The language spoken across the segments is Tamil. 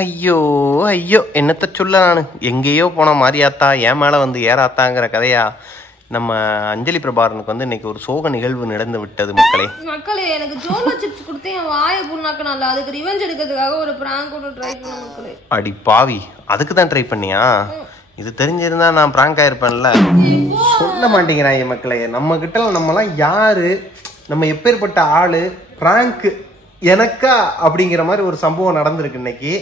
ஐயோ ஐயோ என்னத்த சொல்ல, நான் எங்கேயோ போன மாரியாத்தா என் மேலே வந்து ஏறாத்தாங்கிற கதையா நம்ம அஞ்சலி பிரபாரனுக்கு வந்து இன்னைக்கு ஒரு சோக நிகழ்வு நடந்து விட்டது. மக்களே எனக்கு ஜோலோ சிப்ஸ் கொடுத்து என் வாயை புண்ணாக்கணும், அதுக்கு ரிவெஞ்ச் எடுக்கிறதுக்காக ஒரு பிராங்க் ஒன்று ட்ரை பண்ண மக்களே. அடி பாவி, அதுக்கு தான் ட்ரை பண்ணியா? இது தெரிஞ்சிருந்தா நான் பிராங்க் ஆயிருப்பேன்ல. சொல்ல மாட்டேங்கிறாங்க மக்களே. நம்ம கிட்ட நம்மலாம் யாரு, நம்ம எப்பேற்பட்ட ஆளு, பிராங்க் எனக்கா அப்படிங்கிற மாதிரி ஒரு சம்பவம் நடந்திருக்கு இன்னைக்கு.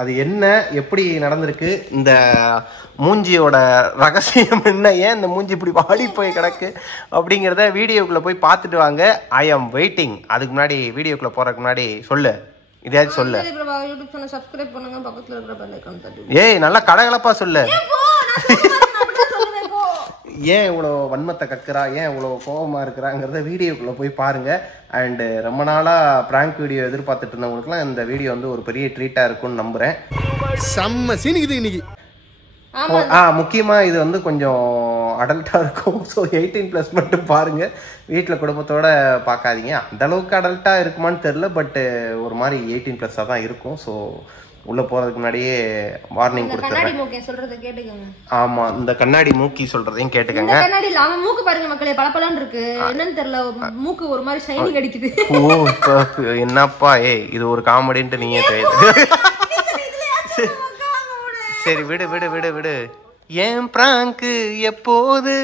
அது என்ன, எப்படி நடந்திருக்கு, இந்த மூஞ்சியோட ரகசியம் என்ன, ஏன் இந்த மூஞ்சி இப்படி வாடி போய் கிடக்கு அப்படிங்கிறத வீடியோக்குள்ளே போய் பார்த்துட்டு வாங்க. ஐ ஆம் வெயிட்டிங். அதுக்கு முன்னாடி வீடியோக்குள்ளே போகிறதுக்கு முன்னாடி சொல்லு, இதையாச்சும் சொல்லு. யூடியூப் சேனல் சப்ஸ்கிரைப் பண்ணுங்க, பக்கத்தில் இருக்கிற பெல் ஐகான் தட்டி. ஏய் நல்லா கலகலப்பா சொல்லு. ஏன் இவ்வளோ வன்மத்தை கக்குறா, ஏன் இவ்வளோ கோபமாக இருக்கிறாங்கிறத வீடியோக்குள்ளே போய் பாருங்கள். அண்டு ரொம்ப நாளாக ப்ராங்க் வீடியோ எதிர்பார்த்துட்டு இருந்தவங்களுக்குலாம் இந்த வீடியோ வந்து ஒரு பெரிய ட்ரீட்டாக இருக்கும்னு நம்புகிறேன். செம்ம சீனிக்குது இன்னைக்கு. முக்கியமாக இது வந்து கொஞ்சம் அடல்ட்டாக இருக்கும். ஸோ 18+ மட்டும் பாருங்கள். வீட்டில் குடும்பத்தோடு பார்க்காதீங்க. அந்தளவுக்கு அடல்ட்டாக இருக்குமான்னு தெரில, பட்டு ஒரு மாதிரி 18+ தான் இருக்கும். ஸோ உள்ளே போகிறதுக்கு முன்னாடியே வார்னிங் கொடுத்துருக்கேன். ஆமாம், இந்த கண்ணாடி மூக்கி சொல்கிறதையும் கேட்டுக்கங்க. கண்ணாடி அவன் மூக்கு பாருங்க மக்களே, பளபளன்னு இருக்கு. என்னன்னு தெரியல, மூக்கு ஒரு மாதிரி ஷைனிங் அடிக்குது. ஓ என்னப்பா, இது ஒரு காமெடின்ட்டு நீயே தெரியுது. சரி விடு விடு விடு விடு. ஏன் பிராங்க் எப்போது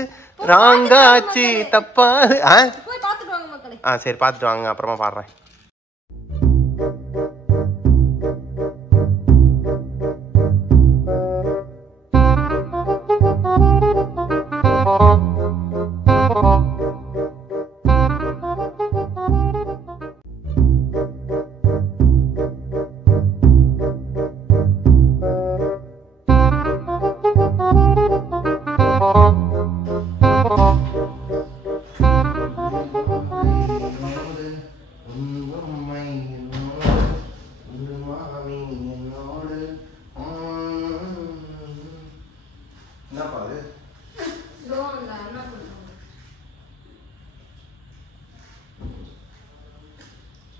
ராங்காச்சு தப்பாது. சரி பார்த்துட்டு வாங்க, அப்புறமா பாடுறேன்.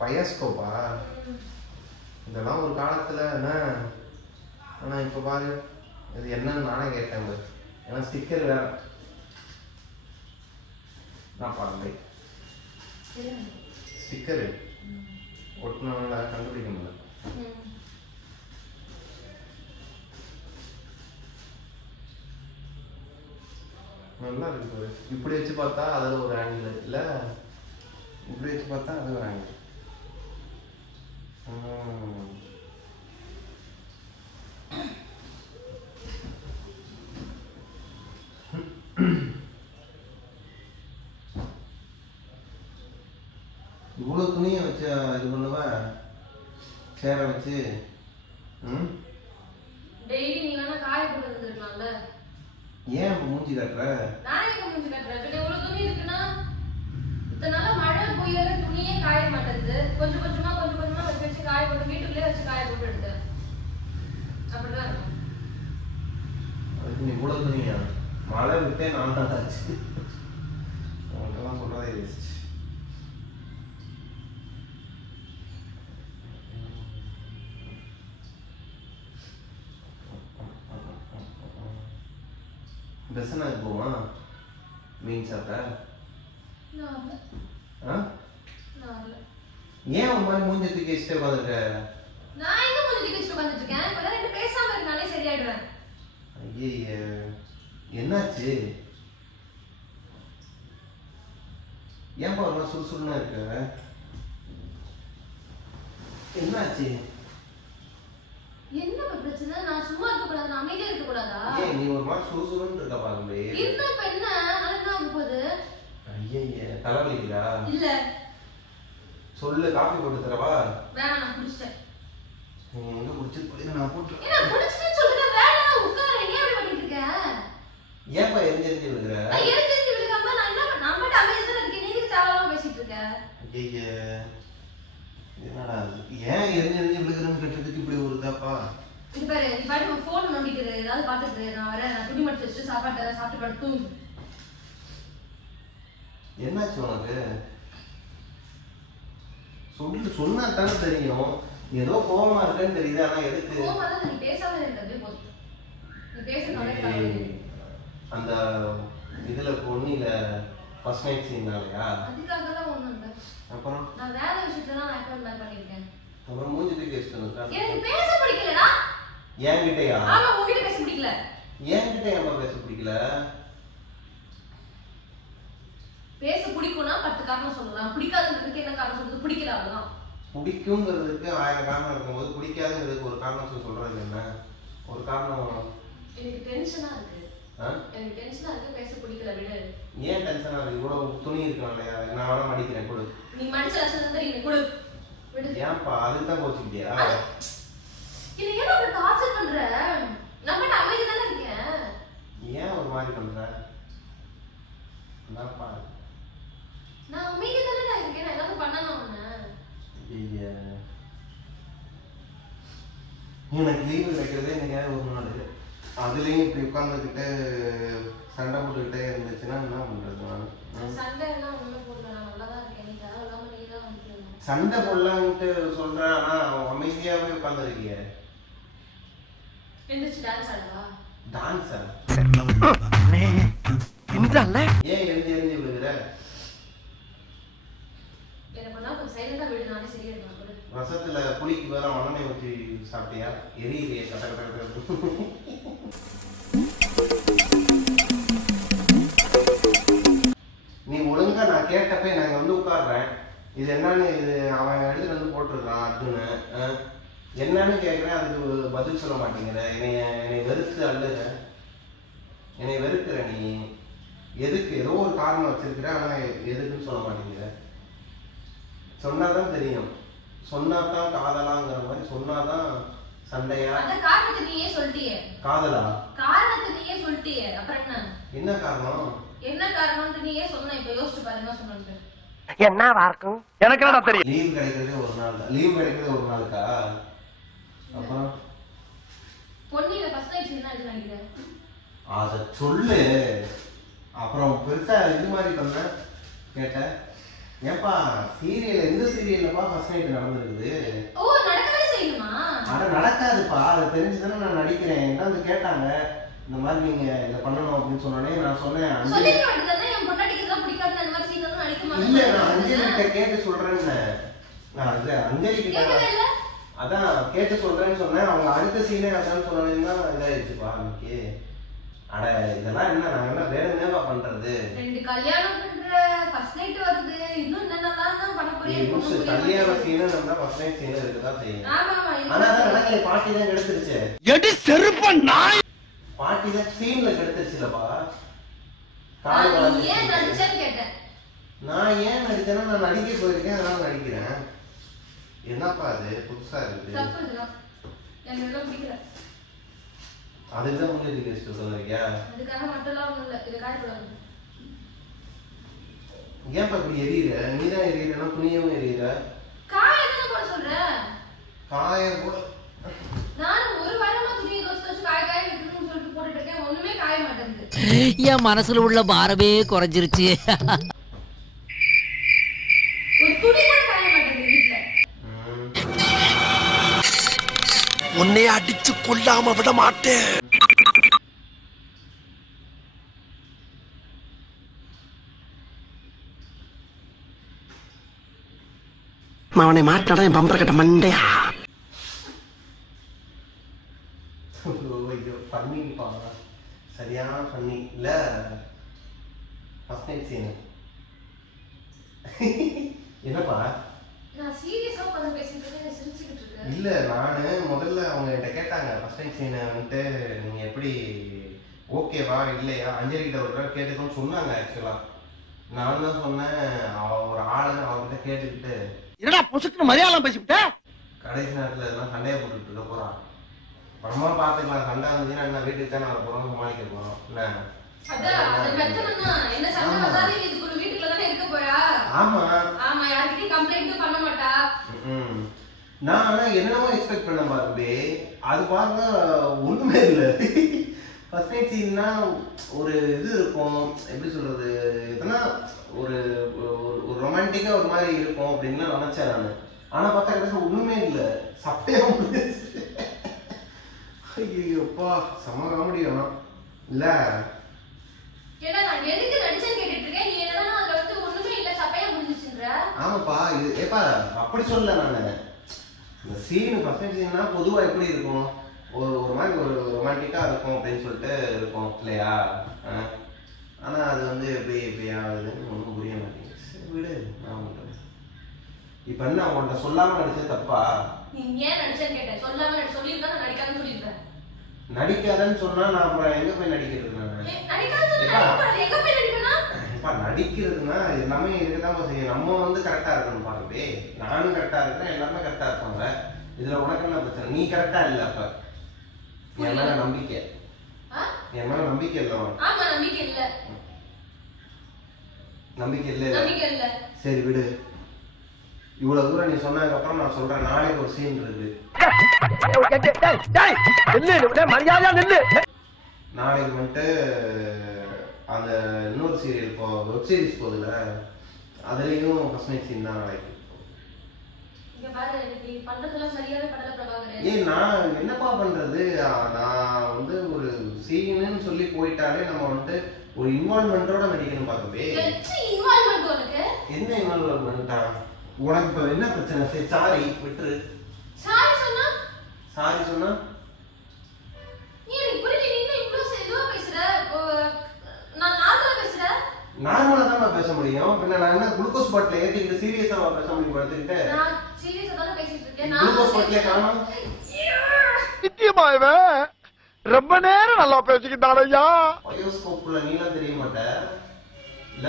பயோஸ்கோப்பா இதெல்லாம் ஒரு காலத்தில் என்ன, ஆனால் இப்போ பாரு இது என்னன்னு நானே கேட்டேன். ஏன்னா ஸ்டிக்கர் வேற நான் பாருங்க, ஸ்டிக்கரு ஒட்டினால கண்டுபிடிக்க முடியல. நல்லா இருக்கு. இப்படி வச்சு பார்த்தா அதில் ஒரு ஆங்கிள் இல்லை, இப்படி வச்சு பார்த்தா அது ஒரு ஆங்கிள். இவ்வளோ துணியை வச்சு இது பண்ணுவா, சேரை வச்சு. டெய்லி நீ வேணா காய போட்டு வந்துருக்கலாம்ல. ஏன் மூஞ்சி கட்டுற? நான் எங்க மூஞ்சி கட்டுறேன்? இவ்வளவு துணி இருக்குன்னா இதனால மழை புயல துணியே காய மாட்டேங்குது. கொஞ்சம் கொஞ்சமா வச்சு காய போட்டு வீட்டுக்குள்ளே வச்சு காய போட்டு எடுத்தேன். அப்படிதான் இருக்கும். அதுக்கு நீ இவ்வளவு துணியா? மழை விட்டே 4 நாள் ஆச்சு. உனக்கெல்லாம் சொல்றதே வேஸ்ட். பெசனாக்கு போமா மீன் சாப்பிட்ட? ஏன் ஒரு மாதிரி மூஞ்சி தூக்கி வச்சுட்டு உட்காந்துருக்க? நான் எங்க மூஞ்சி தூக்கி வச்சுட்டு உட்காந்துட்டு இருக்கேன்? இப்பதான் ரெண்டு பேசாம இருந்தாலே சரியாயிடுவேன். ஐயே என்னாச்சு? ஏன்பா ஒரு மாதிரி சுறுசுறுன்னா இருக்க? என்னாச்சு? என்ன பிரச்சனை? நான் சும்மா இருக்க கூடாது, நான் அமைதியா இருக்க கூடாதா? ஏய் நீ ஒரு மாதிரி சுறுசுறுன்னு இருக்க பாருங்க. இருந்தா இப்ப என்ன? என்ன ஆக போகுது? ஐயே தலைவலிக்குதா? இல்ல. சொல்லு, காபி போட்டு தரவா? வேணாம், நான் குடிச்சிட்டேன். நீ எங்க குடிச்சிட்டு போய் நான் போட்டு. என்ன குடிச்சிட்டேன்னு சொல்லுங்க, வேணாம் உட்கார. ஏன் அப்படி பண்ணிட்டு இருக்க? ஏன்பா எரிஞ்சு விழுகுற? நான் எரிஞ்சு விழுகாம நான் என்ன பண்ண? நான் மட்டும் அமைதியா தான் இருக்கேன். நீங்க தேவையில்லாம பேசிட்டு இருக்க. ஐயே என்னடா ஏன் எரிஞ்சு விழுகுறன்னு கேட்டதுக்கு இப்படி ஒரு இதாப்பா? இது பாரு, நீ பாட்டு போன் நோண்டிட்டு இரு, ஏதாவது பார்த்துட்டு இரு. நான் வரேன், நான் துணி மடிச்சு வச்சு சாப்பாடு எல்லாம் சாப்பிட்டு படுத்து தூங்கு. என்னாச்சு உனக்கு? சொல்லிட்டு சொன்னா தானே தெரியும். ஏதோ கோவமா இருக்குன்னு தெரியுது, ஆனா எதுக்கு? கோவமா தான் நீ பேசாம இருந்ததே போதும். நீ பேசுறதுனால அந்த இதுல பொண்ணில ஃபர்ஸ்ட் நைட் சீன்னாலயா? அதுக்காகலாம் ஒண்ணும் இல்ல. அப்புறம் நான் வேற விஷயத்துல நான் அக்கவுண்ட் மேன் பண்ணிருக்கேன். அப்புறம் மூஞ்சி தூக்கி வச்சிட்டு இருக்கா? எனக்கு பேச பிடிக்கலடா. என்கிட்டயா? ஆமா, உன்கிட்ட பேச பிடிக்கல. என்கிட்ட ஏன் பேச பிடிக்கல? பேச பிடிக்கும்னா 10 காரணம் சொல்லலாம். பிடிக்காதுன்றதுக்கு என்ன காரணம் சொல்றது? பிடிக்கல அவ்வளவுதான். பிடிக்குங்கிறதுக்கு 1000 காரணம் இருக்கும்போது பிடிக்காதுங்கிறதுக்கு ஒரு காரணம் சொல்றது என்ன? ஒரு காரணம். எனக்கு டென்ஷனா இருக்கு. எனக்கு டென்ஷனா இருக்கு, பேச பிடிக்கல விடு. ஏன் டென்ஷனா இருக்கு? இவ்வளவு துணி இருக்கனாலயா? நான் வேணா மடிக்கிறேன், கொடு. நீ மடிச்ச ரசம் தெரியும், கொடு விடு. ஏன்பா அதுக்கு தான் கோச்சிக்கிட்டியா? இது ஏன் அப்படி டார்ச்சர் பண்ற? நம்ம அமைதி தானே இருக்கேன். ஏன் ஒரு மாதிரி பண்ற? என்னப்பா நான் அமைதி தானே இருக்கேன். நான் ஏதாவது பண்ணணும் உன்ன. எனக்கு லீவு கிடைக்கிறதே இன்னைக்கு ஒரு நாள். அதுலயும் இப்படி உட்காந்துக்கிட்டு சண்டை போட்டுக்கிட்டே இருந்துச்சுன்னா என்ன பண்றது? நான் சண்டை எல்லாம் ஒண்ணுமே போடல. நான் நல்லா தான் இருக்கேன். நீ தேவையில்லாம நீ தான் வந்து சண்டை போடலான்ட்டு சொல்றேன், ஆனா அமைதியாவே உட்காந்துருக்கிய. எந்திரிச்சு டான்ஸ் ஆடவா? டான்ஸா? ஏன் எழுதி எழுதி விழுகிற? எனக்கு பண்ணா கொஞ்சம் சைலண்டா விடு, நானே சரியா இருக்கேன். ரசத்துல புளிக்கு வேற மண்ணெண்ணெய் ஊற்றி சாப்பிட்டியா? எரியுறியே கட்ட கட்ட கட்ட. நீ ஒழுங்கா நான் கேட்டப்ப நாங்க வந்து உட்கார்றேன். இது என்னன்னு இது அவன் எடுத்துட்டு வந்து போட்டிருக்கான் அர்ஜுனு. என்னன்னு கேட்குறேன், அதுக்கு பதில் சொல்ல மாட்டேங்கிற. என்னை வெறுத்து அள்ளுற, என்னை வெறுக்கிற. நீ எதுக்கு? ஏதோ ஒரு காரணம் வச்சிருக்கிற, ஆனா எதுக்குன்னு சொல்ல மாட்டேங்கிற. சொன்னாதான் தெரியும். சொன்னாதான் காதலாங்கிற மாதிரி சொன்னாதான் சண்டையா? அந்த காரணத்தை நீயே சொல்லிட்டியே. காதலா? காரணத்தை நீயே சொல்லிட்டியே, அப்புறம் என்ன? என்ன காரணம்? என்ன காரணம்னு நீயே சொன்ன. இப்ப யோசிச்சு பாரு என்ன சொன்னேன்னு. என்னவா இருக்கும்? எனக்கு என்னடா தெரியும். லீவ் கிடைக்கிறதே ஒரு நாள் தான். லீவ் கிடைக்கிறதே ஒரு நாளுக்கா? அப்புறம் பொன்னியில ஃபர்ஸ்ட் நைட் என்ன ஆச்சு நினைக்கிறேன்? அத சொல்லு. அப்புறம் பெருசா இது மாதிரி பண்ண கேட்ட. ஏப்பா சீரியல் எந்த சீரியல்லப்பா ஃபர்ஸ்ட் நைட் நடந்துருக்குது? ஓ, நடக்கவே செய்யணுமா? ஆனா நடக்காதுப்பா. அது தெரிஞ்சுதானே நான் நடிக்கிறேன். என்ன வந்து கேட்டாங்க இந்த மாதிரி நீங்க இதை பண்ணணும் அப்படின்னு சொன்னோடனே நான் சொன்னேன் சொல்லிருக்க வேண்டியதானே, என் பொண்டாட்டிக்கு இதெல்லாம் பிடிக்காது, அந்த மாதிரி சீன் எல்லாம் நடிக்க மாட்டேன். இல்ல, நான் அஞ்சலி கிட்ட கேட்டு சொல்றேன்னு. நான் அஞ்சலி கிட்ட அதான் கேட்டு சொல்றேன்னு சொன்னேன். அவங்க அடுத்த சீனே அதான் சொன்னேன்னு தான் இதாயிடுச்சுப்பா அன்னைக்கு. அட இதெல்லாம் என்ன, நாங்க என்ன வேணும்னேவா பண்றது? 2 கல்யாணம் பண்ற, ஃபர்ஸ்ட் நைட் வருது, இன்னும் என்னென்னலாம் தான் பண்ண போறீங்க? கல்யாண சீனு நம்ம ஃபர்ஸ்ட் நைட் சீனு இருக்குதான் செய்யும். ஆமா ஆமா. ஆனா அதான் நடக்கல. பாட்டி தான் கெடுத்துருச்சு. எடி செருப்ப நாய். பாட்டி தான் சீன்ல கெடுத்துருச்சுலப்பா. நீ ஏன் நடிச்சேன்னு கேட்டேன். நான் ஏன் நடிச்சேன்னா நான் நடிக்க போயிருக்கேன், அதனால நடிக்கிறேன். என்னப்பா அது புதுசா இருக்குது? தப்பு இதெல்லாம். எனக்கு இதெல்லாம் பிடிக்கல. அதுதான் உங்களுக்கு டெஸ்ட் சொல்றீங்க. அதுக்காக மட்டும் எல்லாம் ஒண்ணும் இல்ல. இது காயக்கூடாது. ஏன்பா இப்படி எரியுற? நீதான் எரியுறனா துணியவும் எரியுற? காய எத்தனை போட சொல்ற? காய போட நான் ஒரு வாரமா துணியை தோச்சு காய காய வைக்கணும்னு சொல்லிட்டு போட்டுட்டு இருக்கேன். ஒண்ணுமே காய மாட்டேங்குது. என் மனசுல உள்ள பாரமே குறைஞ்சிருச்சு. ஒரு துணி கூட காய மாட்டேங்குது வீட்டுல. உன்னை அடிச்சு கொல்லாம விட மாட்டேன். அவனை மாட்டாடா என் பம்பர கட்ட மண்டையா. பண்ணிப்பா சரியான பண்ணி இல்ல ஃபர்ஸ்ட் நைட் சீன். என்னப்பா நான் சீரியஸா உட்கார்ந்து பேசிட்டு இருக்கேன், சிரிச்சுக்கிட்டு இருக்கேன். இல்ல நானு முதல்ல அவங்க என்கிட்ட கேட்டாங்க ஃபர்ஸ்ட் நைட் சீனை வந்துட்டு நீங்க எப்படி ஓகேவா இல்லையா அஞ்சலி கிட்ட ஒரு தடவை கேட்டுக்கோன்னு சொன்னாங்க. ஆக்சுவலா நான் தான் சொன்னேன் ஒரு ஆளு அவங்ககிட்ட கேட்டுக்கிட்டு என்னடா பொசுக்குன்னு மரியாதை பேசிவிட்ட. கடைசி நேரத்துல எல்லாம் சண்டையை போட்டுட்டு இருக்க போறான். அப்புறமா பாத்துக்கலாம். சண்டை வந்துச்சுன்னா என்ன வீட்டுக்கு தானே வர போறோம், சமாளிக்க போறோம். ஆமா ஆமா, யார்கிட்டயும் கம்ப்ளைண்ட் பண்ண மாட்டா. நான் என்னமோ எக்ஸ்பெக்ட் பண்ண பாருங்க. அது பாருங்க ஒண்ணுமே இல்ல. ஃபர்ஸ்ட் நைட் சீன்னா ஒரு இது இருக்கும், எப்படி சொல்றது, எத்தனா ஒரு ஒரு ரொமான்டிக்கா ஒரு மாதிரி இருக்கும் அப்படின்னு நினைச்சேன் நான். ஆனா பார்த்தா கடைசியில் ஒண்ணுமே இல்லை, சப்பையா முடிஞ்சிச்சு. ஐயோப்பா செம காமெடி வேணும் இல்ல. ஏன்னா நான் எதுக்கு நடிச்சேன்னு கேட்டுட்டு இருக்கேன், நீ என்னன்னா அதுல வந்து ஒண்ணுமே இல்ல சப்பையா முடிஞ்சிச்சுன்ற. ஆமாப்பா இது ஏப்பா அப்படி சொல்லல நானு. இந்த சீன் ஃபர்ஸ்ட் சீன்னா பொதுவா எப்படி இருக்கும், ஒரு மாதிரி ஒரு ரொமான்டிக்கா இருக்கும் அப்படின்னு சொல்லிட்டு இருக்கும் இல்லையா. ஆனா அது வந்து எப்படி ஆகுதுன்னு ஒன்றும் புரிய மாட்டேங்குது. சரி விடு, நான் மட்டும் இப்ப என்ன உங்கள்கிட்ட சொல்லாம நடிச்சது தப்பா? நீ ஏன் நடிச்சேன்னு கேட்டேன், சொல்லாம சொல்லியிருந்தா நான் நடிக்காதுன்னு சொல்லியிருப்பேன். நடிக்காதன்னு சொன்னா நான் அப்புறம் எங்க போய் நடிக்கிறது? நடிக்கிறதுனா எல்லாமே இருக்கதான் செய்யும். நம்ம வந்து கரெக்டா இருக்கணும் பாருங்க. நானும் கரெக்டா இருக்கிறேன், எல்லாமே கரெக்டா இருப்பாங்க. இதுல உனக்கு என்ன பிரச்சனை? நீ கரெக்டா இல்ல. அப்ப என் மேல நம்பிக்கை இல்ல. ஆமா நம்பிக்கை இல்ல. நம்பிக்கை இல்ல. சரி விடு. இவ்வளவு தூரம் நீ சொன்னதுக்கு அப்புறம் நான் சொல்றேன். நாளைக்கு ஒரு சீன் இருக்கு. நாளைக்கு வந்துட்டு அந்த இன்னொரு சீரியல் வெப் சீரிஸ் போகுதுல, அதுலயும் ஃபர்ஸ்ட் நைட் சீன் தான் நாளைக்கு. ஏன் நான் என்னப்பா பண்றது? நான் வந்து ஒரு சீன்னு சொல்லி போயிட்டாலே நம்ம வந்துட்டு ஒரு இன்வால்வ்மெண்டோட நடிக்கணும் பார்க்கவே. என்ன இன்வால்வ்மெண்டா? உனக்கு இப்ப என்ன பிரச்சனை? சரி சாரி விட்டுரு. சாரி சொன்னா நார்மலா தான் பேச முடியும். பின்ன நான் என்ன குளுக்கோஸ் பாட்டில் ஏற்றிக்கிட்டு சீரியஸா பேச முடியும்? படுத்துக்கிட்டு குளுக்கோஸ் பாட்டிலே காணும். ரொம்ப நேரம் நல்லா பேசிக்கிட்டாரையா. பயோஸ்கோப்ல நீலாம் தெரிய மாட்ட இல்ல,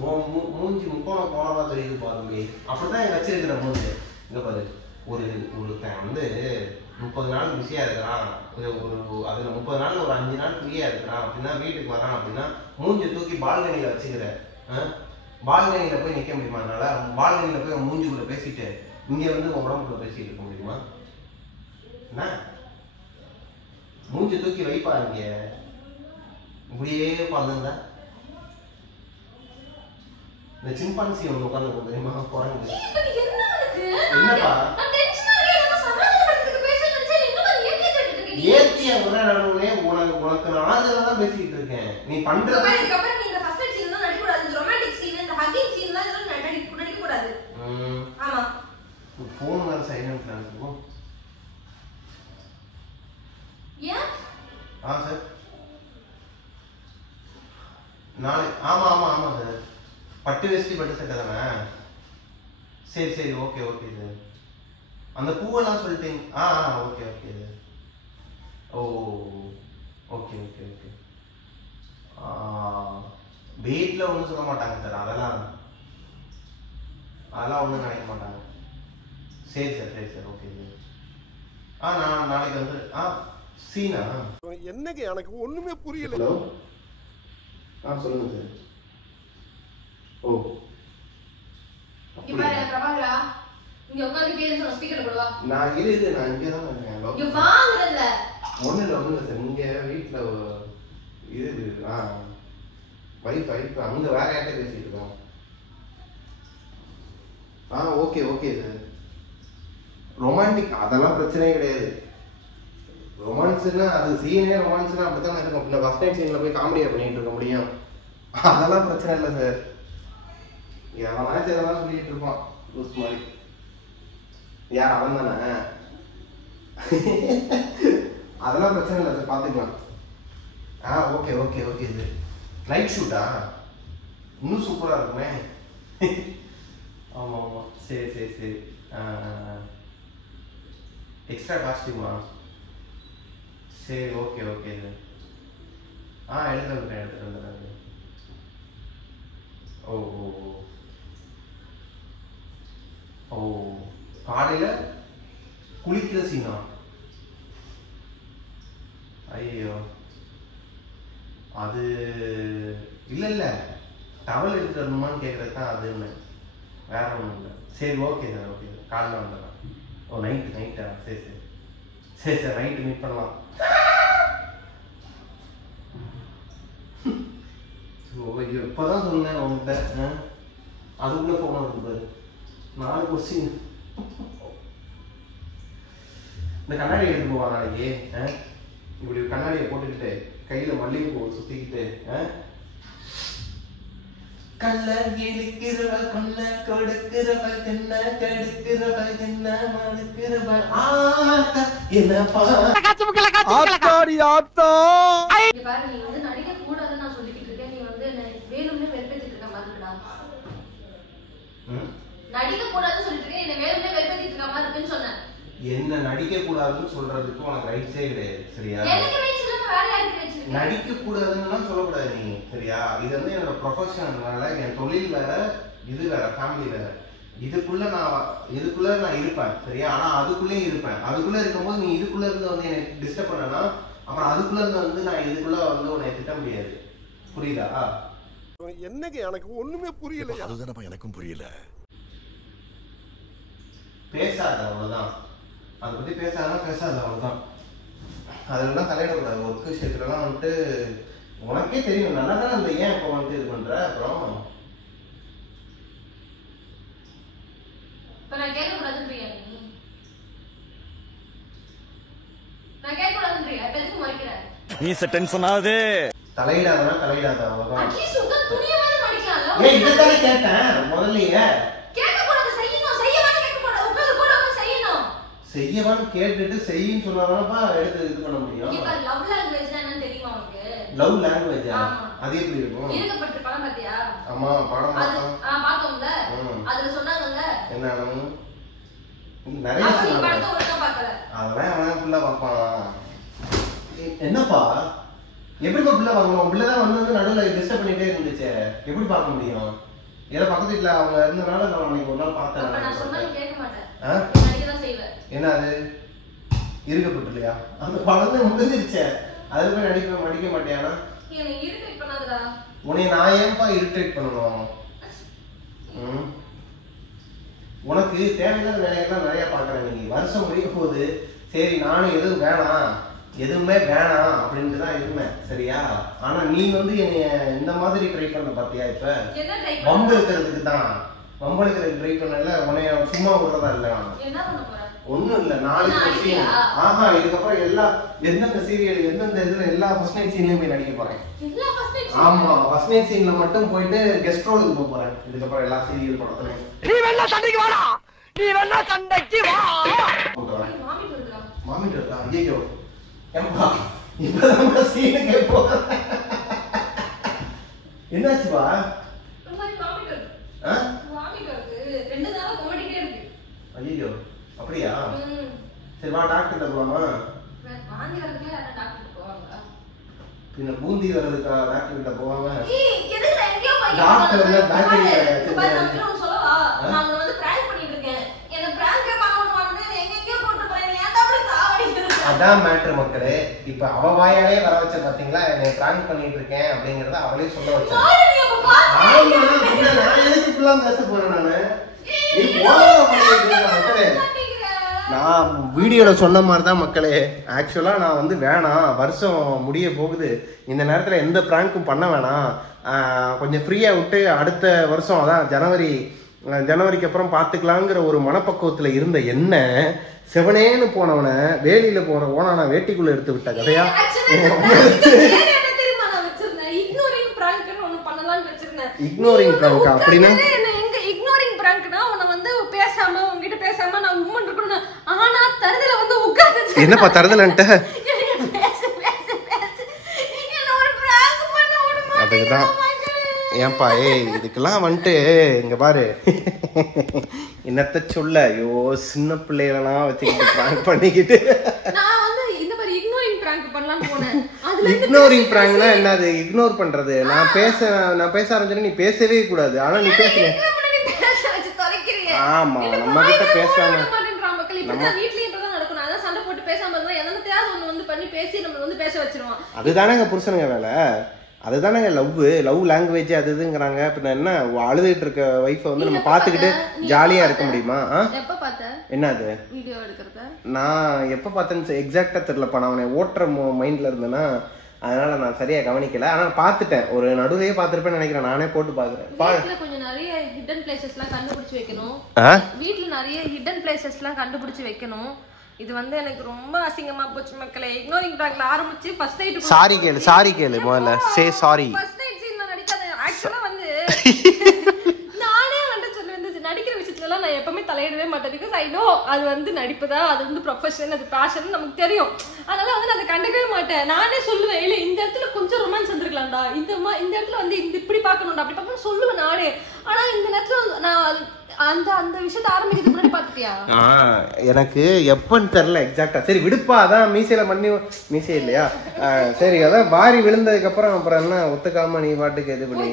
மூஞ்சி முக்கோணம் கோணமா தெரியுது பாருங்க. அப்படிதான் எங்க வச்சிருக்கிற மூஞ்சி. இங்க பாரு, ஒருத்தன் வந்து 30 நாள் பிஸியா இருக்கிறான், அதுல 30 நாள் ஒரு 5 நாள் ஃப்ரீயா இருக்கிறான் அப்படின்னா, வீட்டுக்கு வரான் அப்படின்னா மூஞ்சி தூக்கி பால்கனியில வச்சுக்கிற. பால்கனியில போய் நிக்க முடியுமா? அதனால பால்கனியில போய் மூஞ்சிக்குள்ள பேசிட்டு இங்க வந்து உடம்புக்குள்ள பேசிட்டு இருக்க முடியுமா? என்ன மூஞ்சி தூக்கி வைப்பா இங்க இப்படியே பாருங்க. இந்த சிம்பான்சி ஒன்று உட்காந்து தெரியுமா? குரங்கு. என்னப்பா ஏத்திய உடனே உனக்கு நான் ஆறுதலா தான் பேசிட்டு இருக்கேன். நீ பண்ற போன் வேற சைலண்ட்ல இருக்கும். சார் நாளை ஆமா சார். பட்டு வேஷ்டி பட்டு சட்டை தானே? சரி ஓகே சார். அந்த பூவெல்லாம் சொல்லிட்டீங்க? Okay sir. ஓ ஓகே வீட்டில் ஒன்றும் சொல்ல மாட்டாங்க சார். அதெல்லாம் ஒன்றும் நினைக்க மாட்டாங்க. சரி சார் ஓகே சார். நான் நாளைக்கு வந்து சீனா என்னங்க எனக்கு ஒண்ணுமே புரியல. ஹலோ சொல்லுங்க சார். ஓ நான் இரு நான் இங்கே தான் இருக்கேன். ஒன்றும் இல்லை சார். இங்கே வீட்டில் இது வைஃப் அங்கே வேற யார்கிட்ட பேசிட்டு இருக்கோம். Okay sir. ரொமான்டிக் அதெல்லாம் பிரச்சனையே கிடையாது. ரொமான்ஸ்னா அது சீனே ரொமான்ஸ்னா அப்படித்தான் இருக்கும். பின்ன ஃபர்ஸ்ட் நைட் சீன்ல போய் காமெடியா பண்ணிட்டு இருக்க முடியும்? அதெல்லாம் பிரச்சனை இல்லை சார். எவனாச்சும் இதெல்லாம் சொல்லிட்டு இருப்பான் லூஸ் மாதிரி. யார் அவன் தானே? அதெல்லாம் பிரச்சனை இல்லை சார், பார்த்துக்கலாம். Okay sir. நைட் ஷூட்டா? இன்னும் சூப்பராக இருக்குமே. ஆமாம் சரி. எக்ஸ்ட்ரா காஸ்டியூமா? சரி ஓகே சார். எடுத்து வந்துடுறேன். ஓ காலையில் குளிக்கிற சீனா? ஐயோ அது இல்லை டவல் எடுத்து வரணுமான்னு கேட்குறது தான். அதுன்னு வேற ஒன்றும் இல்லை. சரி ஓகே சார். காலையில் வந்துடுறேன். நைட்டா? சரி சார் நைட்டு மீட் பண்ணலாம். இப்போதான் சொன்னேன் உங்கள்கிட்ட. அதுக்குள்ளே போன பாரு. 4 கொஸ்டின் இந்த கண்ணாடி எடுத்து போவாங்க நாளைக்கு. இப்படி கண்ணாடியை போட்டுக்கிட்டு கையில மல்லிகை பூ சுத்திக்கிட்டு கல்ல இழுக்கிறவ கொல்ல கொடுக்கிறவ என்ன கெடுக்கிறவ என்ன மறுக்கிறவ என்ன ஆத்தாடி ஆத்தா. இங்க பாரு, நீ வந்து நடிக்க கூடாதுன்னு நான் சொல்லிக்கிட்டு இருக்கேன். நீ வந்து வேணும்னே வெறுப்பேத்திட்டு இருக்க மாதிரிடா. நடிக்க கூடாதுன்னு சொல்லிட்டு இருக்கேன், என்ன வேணும்னே வெறுப்பேத்திட்டு இருக்க மாதிரி இருக்குன்னு சொன்னேன். என்ன நடிக்க கூடாதுன்னு சொல்றதுக்கு உனக்கு ரைட்ஸே கிடையாது, சரியா? எனக்கு ரைட்ஸ் இல்ல, வேற யாருக்கு ரைட்ஸ் இருக்கு? நடிக்க கூடாதுன்னு சொல்லக்கூடாது நீ, சரியா? இது வந்து என்னோட ப்ரொஃபஷனல்னால, என் தொழில் வேற, இது வேற, ஃபேமிலி வேற. இதுக்குள்ள நான் இருப்பேன், சரியா? ஆனா அதுக்குள்ளே இருப்பேன். அதுக்குள்ள இருக்கும்போது நீ இதுக்குள்ள இருந்து வந்து எனக்கு டிஸ்டர்ப் பண்ணனா, அப்புறம் அதுக்குள்ள இருந்து வந்து நான் இதுக்குள்ள வந்து உன்னை திட்ட முடியாது. புரியுதா? என்னங்க எனக்கு ஒண்ணுமே புரியல. அதுதானப்பா எனக்கும் புரியல. பேசாத, அவ்வளவுதான். அதை பத்தி பேசாத, அவ்வளவுதான். அதெல்லாம் தலையிடக்கூடாது. ஒர்க் விஷயத்துலலாம் வந்துட்டு உனக்கே தெரியும் நல்லா தானே அந்த ஏன் இப்போ வந்துட்டு இது பண்ற. அப்புறம் இப்ப நான் கேட்க கூடாதுன்றியா நீ? நான் கேட்க கூடாதுன்றியா? இப்ப எதுக்கு மறைக்கிற? நீ டென்ஷன் ஆகுது. தலையிடாதனா தலையிடாத, அவ்வளவுதான். அட்லீஸ்ட் உங்க துணியவாது மடிக்கலாம்ல. ஏய், இதத்தானே கேட்டேன் முதல்லயே. கேட்க கூடாது, செய்யணும். செய்யவானு கேட்க கூடாது. உட்கார்ந்து கூட செய்யணும். செய்யவான்னு கேட்டுட்டு செய்யின்னு சொன்னாதானப்பா எடுத்து இது பண்ண முடியும். இப்ப லவ் லாங்குவேஜ்னா என்னன்னு தெரியுமா உனக்கு? லவ் லாங்குவேஜா? ஆமா. அது எப்படி இருக்கும்? இருக்கப்பட்ட படம் பாத்தியா? ஆமா, படம் பார்த்தோம். பார்த்தோம்ல. அதுல சொன்னாங்கல்ல என்ன நிறைய நீ படத்தை ஒழுங்கா பார்க்கல. அதெல்லாம் அவன் ஃபுல்லா பார்ப்பான். என்னப்பா எப்படிப்பா பிள்ளை பார்க்கணும்? பிள்ளை தான் வந்து நடுவில் டிஸ்டர்ப் பண்ணிட்டே இருந்துச்சு, எப்படி பார்க்க முடியும்? ஏதோ பக்கத்து வீட்டுல அவங்க இருந்தனால நான் அன்னைக்கு ஒரு நாள் பார்த்தேன். நான் சொன்னாலும் கேட்க மாட்டேன். என்ன அது இருக்கப்பட்டு இல்லையா? அந்த படம் முடிஞ்சிருச்சே, அதுல போய் நடிக்க மாட்டியானா? உன்னை நான் ஏன்பா இரிட்டேட் பண்ணணும்? உனக்கு தேவையில்லாத வேலையெல்லாம் நிறைய பாக்குறேன். நீ வருஷம் முடிய போகுது, சரி நானும் எதுவுமே வேணாம் அப்படின்ட்டு தான் இருந்தேன், சரியா? ஆனா நீ வந்து என்னைய இந்த மாதிரி ட்ரை பண்ண பாத்தியா? இப்ப வம்பு இருக்கிறதுக்கு தான், வம்பு இருக்கிறதுக்கு ட்ரை பண்ணல. உன்னைய சும்மா விடுறதா இல்ல. ஒண்ணும் இல்ல, நாளைக்கு சீன். ஆஹா, இதுக்கப்புறம் எல்லா எந்தெந்த சீரியல் எந்தெந்த இதுல எல்லா ஃபர்ஸ்ட் நைட் சீன்லயும் போய் நடிக்க போறேன். ஆமா, ஃபர்ஸ்ட் நைட் சீன்ல மட்டும் போயிட்டு கெஸ்ட் ரோலுக்கு போக போறேன். இதுக்கப்புறம் எல்லா சீரியல் படத்துலயும். நீ வேணா சண்டைக்கு வாடா, நீ வேணா சண்டைக்கு வா. மாமிட்டு இருக்கா? ஐயோ ஏம்பா, இப்பதான் சீனுக்கே போறேன். என்னாச்சுப்பா? ஐயோ அப்படியா? சரி வா, டாக்டர் போலாமா? பின்ன பூந்தி வர்றதுக்கா டாக்டர் கிட்ட போவாங்க? டாக்டர் அதான் மேட்ரு மக்களே. இப்ப அவ வாயாலே வர வச்ச பாத்தீங்களா, என்னை பிராங்க் பண்ணிட்டு இருக்கேன் அப்படிங்கறத அவளே சொல்ல வச்சா. நான் எதுக்கு இப்பெல்லாம் பேச போறேன் நானு? நீ மக்களே, நான் வீடியோல சொன்ன மாதிரி தான் மக்களே. ஆக்சுவலா நான் வந்து வேணாம், வருஷம் முடிய போகுது, இந்த நேரத்துல எந்த பிராங்க்கும் பண்ண வேணாம், கொஞ்சம் ஃப்ரீயா விட்டு அடுத்த வருஷம், அதான் ஜனவரிக்கு அப்புறம் பாத்துக்கலாங்கிற ஒரு மனப்பக்குவத்துல இருந்த என்ன செவனேன்னு போனவனை வேலியில போற ஓனான வேட்டிக்குள்ள எடுத்து விட்ட கதையா? இக்னோரிங் பிராங்க் அப்படின்னா இக்னோரிங் பிராங்க்னா உன்னை வந்து பேசாம உன்கிட்ட பேசாம நான் உம்மன் இருக்கணும். ஆனா தருதல வந்து உட்கார்ந்து என்னப்பா தருதலன்ட்ட அதுக்குதான். ஏன்பா இதுக்கெல்லாம் வந்துட்டு இங்க பாரு, என்னத்த சொல்ல, ஐயோ சின்ன பிள்ளைகளெல்லாம் வச்சுக்கிட்டு பிராங்க் பண்ணிக்கிட்டு. நான் வந்து இந்த மாதிரி இக்னோரிங் பிராங்க் பண்ணலாம்னு போனேன். இக்னோரிங் பிராங்க்னா என்னது? இக்னோர் பண்றது. நான் பேச ஆரம்பிச்சேன்னா நீ பேசவே கூடாது, ஆனா நீ பேசுற. ஆமா, நம்ம கிட்ட பேசாம சண்டை போட்டு பேசாம இருந்தா எதனா தேவை ஒண்ணு வந்து பண்ணி பேசி நம்ம வந்து பேச வச்சிருவோம். அதுதானங்க புருஷனுங்க வேலை, அதுதானங்க லவ் லாங்குவேஜ் அது இதுங்கிறாங்க. பின்ன என்ன, அழுதுட்டு இருக்க வைஃபை வந்து நம்ம பாத்துக்கிட்டு ஜாலியா இருக்க முடியுமா? எப்ப பார்த்த? என்னது வீடியோ எடுக்கிறத? நான் எப்ப பார்த்தேன்னு எக்ஸாக்டா தெரியலப்பா. நான் அவனை ஓட்டுற மைண்ட்ல இருந்தேன்னா அதனால நான் சரியா கவனிக்கல. ஆனா பாத்துட்டேன், ஒரு நடுவே பாத்துருப்பேன்னு நினைக்கிறேன். நானே போட்டு பாக்குறேன். வீட்ல கொஞ்சம் நிறைய ஹிடன் பிளேசஸ்லாம் கண்டுபிடிச்சு வைக்கணும். வீட்ல நிறைய ஹிடன் பிளேசஸ்லாம் கண்டுபிடிச்சு வைக்கணும். இது வந்து எனக்கு ரொம்ப அசிங்கமா போச்சு மக்களே. இக்னோரிங் ப்ராங்க்ல ஆரம்பிச்சு ஃபர்ஸ்ட் நைட் சாரி கேளு முதல்ல. சே சாரி. ஃபர்ஸ்ட் நைட் சீன்ல நடிக்காத. ஆக்சுவலா வந்து நானே வந்து சொல்ல வந்து நடிக்கிற விஷயத்துலலாம் நான் எப்பவுமே தலையிடவே மாட்டேன். பிகாஸ் ஐ நோ அது வந்து நடிப்புதான், அது வந்து ப்ரொஃபஷன், அது பேஷன் நமக்கு தெரியும். அதனால வந்து நான் அதை கண்டுக்கவே மாட்டேன். நானே சொல்லுவேன், இல்ல இந்த இடத்துல கொஞ்சம் ரொமான்ஸ் வந்துருக்கலாம்டா, இந்த இடத்துல வந்து இப்படி பார்க்கணும்டா, அப்படி பார்க்கணும் சொல்லுவேன் நானே. ஆனா இந்த நேரத்துல நான் அந்த விஷயத்தை ஆரம்பிக்கிறதுக்கு முன்னாடி பாத்துட்டியா? எனக்கு எப்பன்னு தெரியல எக்ஸாக்டா. சரி விடுப்பா, அதான் மீசையில மண்ணி மீசை இல்லையா? சரி அதான் வாரி விழுந்ததுக்கு அப்புறம் என்ன ஒத்துக்காம நீ பாட்டுக்கு இது பண்ணி.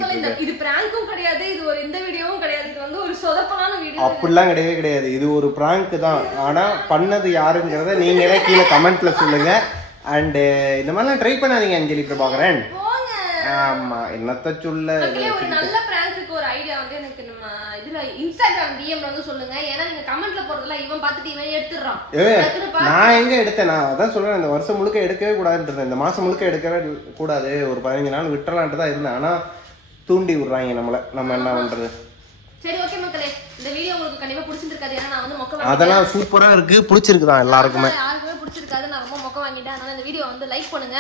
இது பிராங்கும் கிடையாது, இது ஒரு இந்த வீடியோவும் கிடையாது, இது வந்து ஒரு சொதப்பலான வீடியோ. அப்படிலாம் கிடையவே கிடையாது. இது ஒரு பிராங்க் தான். ஆனா பண்ணது யாருங்கிறத நீங்களே கீழே கமெண்ட்ல சொல்லுங்க. அண்ட் இந்த மாதிரிலாம் ட்ரை பண்ணாதீங்க அஞ்சலி பிரபாகரன். ஆமா என்னத்த சொல்ல. ஒரு நல்ல பிராங்க்குக்கு ஒரு ஐடியா வந்து எனக்கு நம்ம இதுல இன்ஸ்டாகிராம் டிஎம்ல வந்து சொல்லுங்க. ஏன்னா நீங்க கமெண்ட்ல போறதுல இவன் பார்த்துட்டு இவன் எடுத்துறான். நான் எங்க எடுத்தேன்? நான் அதான் சொல்றேன், இந்த வருஷம் முழுக்க எடுக்கவே கூடாதுன்னு, இந்த மாசம் முழுக்க எடுக்கவே கூடாது, ஒரு 15 நாள் விட்டுறலான்ட்டு தான் இருந்தேன். ஆனா தூண்டி விடுறாங்க நம்மள, நம்ம என்ன பண்றது? சரி ஓகே மக்களே, இந்த வீடியோ உங்களுக்கு கண்டிப்பா பிடிச்சிருக்காது. ஏன்னா நான் வந்து மொக்க அதெல்லாம் சூப்பரா இருக்கு, பிடிச்சிருக்குதான் எல்லாருக்குமே. யாருக்குமே பிடிச்சிருக்காது, நான் ரொம்ப மொக்க வாங்கிட்டேன். அதனால இந்த வீடியோ வந்து லைக் பண்ணுங்க,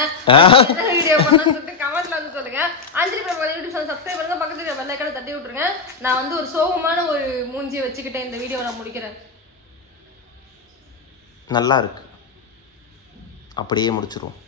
வீடியோ பண்ணணும்னு சொல்லிட்டு கமெண்ட்ல வந்து சொல்லுங்க. அஞ்சலி பிரபா யூடியூப் சேனல் சப்ஸ்கிரைப் பண்ணுங்க, பக்கத்துல பெல் ஐகானை தட்டி விட்டுருங்க. நான் வந்து ஒரு சோகமான ஒரு மூஞ்சியை வச்சுக்கிட்டு இந்த வீடியோவை நான் முடிக்கிறேன். நல்லா இருக்கு, அப்படியே முடிச்சிருவோம்.